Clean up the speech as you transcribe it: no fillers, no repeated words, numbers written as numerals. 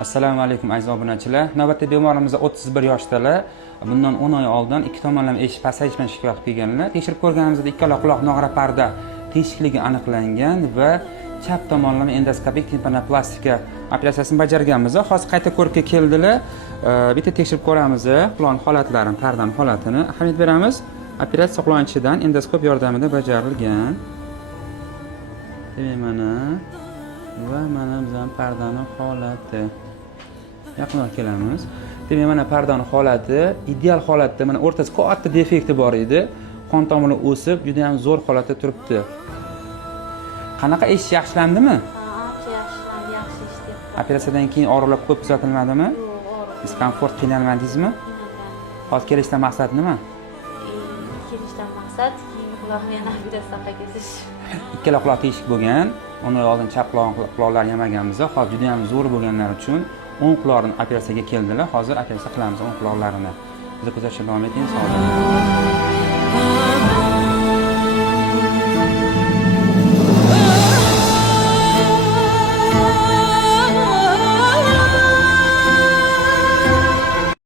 Assalomu alaykum aziz obunachilar. Navbatdagi bemorimiz 31 yoshdalar. Bundan 10 oy oldin ikki tomonlama eshik pasayish bilan shikoyat qilganlar. Tekshirib ko'rganimizda ikkala quloq nog'ora parda teshikligi aniqlangan va chap tomonlama endoskopik timpanoplastika operatsiyasini bajarganmiz. Hozir qayta ko'rikka keldilar. Bitta tekshirib ko'ramiz quloq holatlarini, pardani holatini ahamiyat beramiz. Operatsiya quloq ichidan endoskop yordamida bajarilgan. Mana va mana bizning pardani holati. Yaqinroq kelamiz. Demak, mana pardani holati ideal holatda, mana o'rtasida katta defekti bor edi. Qon tomiri o'sib, juda ham zo'r holatda turibdi. Qanaqa eshitish yaxshilandimi? Ha, yaxshilandi, yaxshi eshityapti. Operatsiyadan keyin og'riqlar ko'p kuzatilmadimi? Yo'q, og'riq. Diskomfort, qiynalmadingizmi? Hozir kelishdan maqsad nima? Kelishdan maqsad keyingi quloqni yana operatsiya kesish. Ikkala quloq teshik bo'lgan. 10 oy oldin chap quloqlar yemaganmiz. Hozir juda ham zo'r bo'lganlar uchun 10 quloqni operatsiyaga keldilar. Hozir operatsiya qilamiz 10 quloqlarini. Bizni kuzatishda davom eting, sog' bo'ling.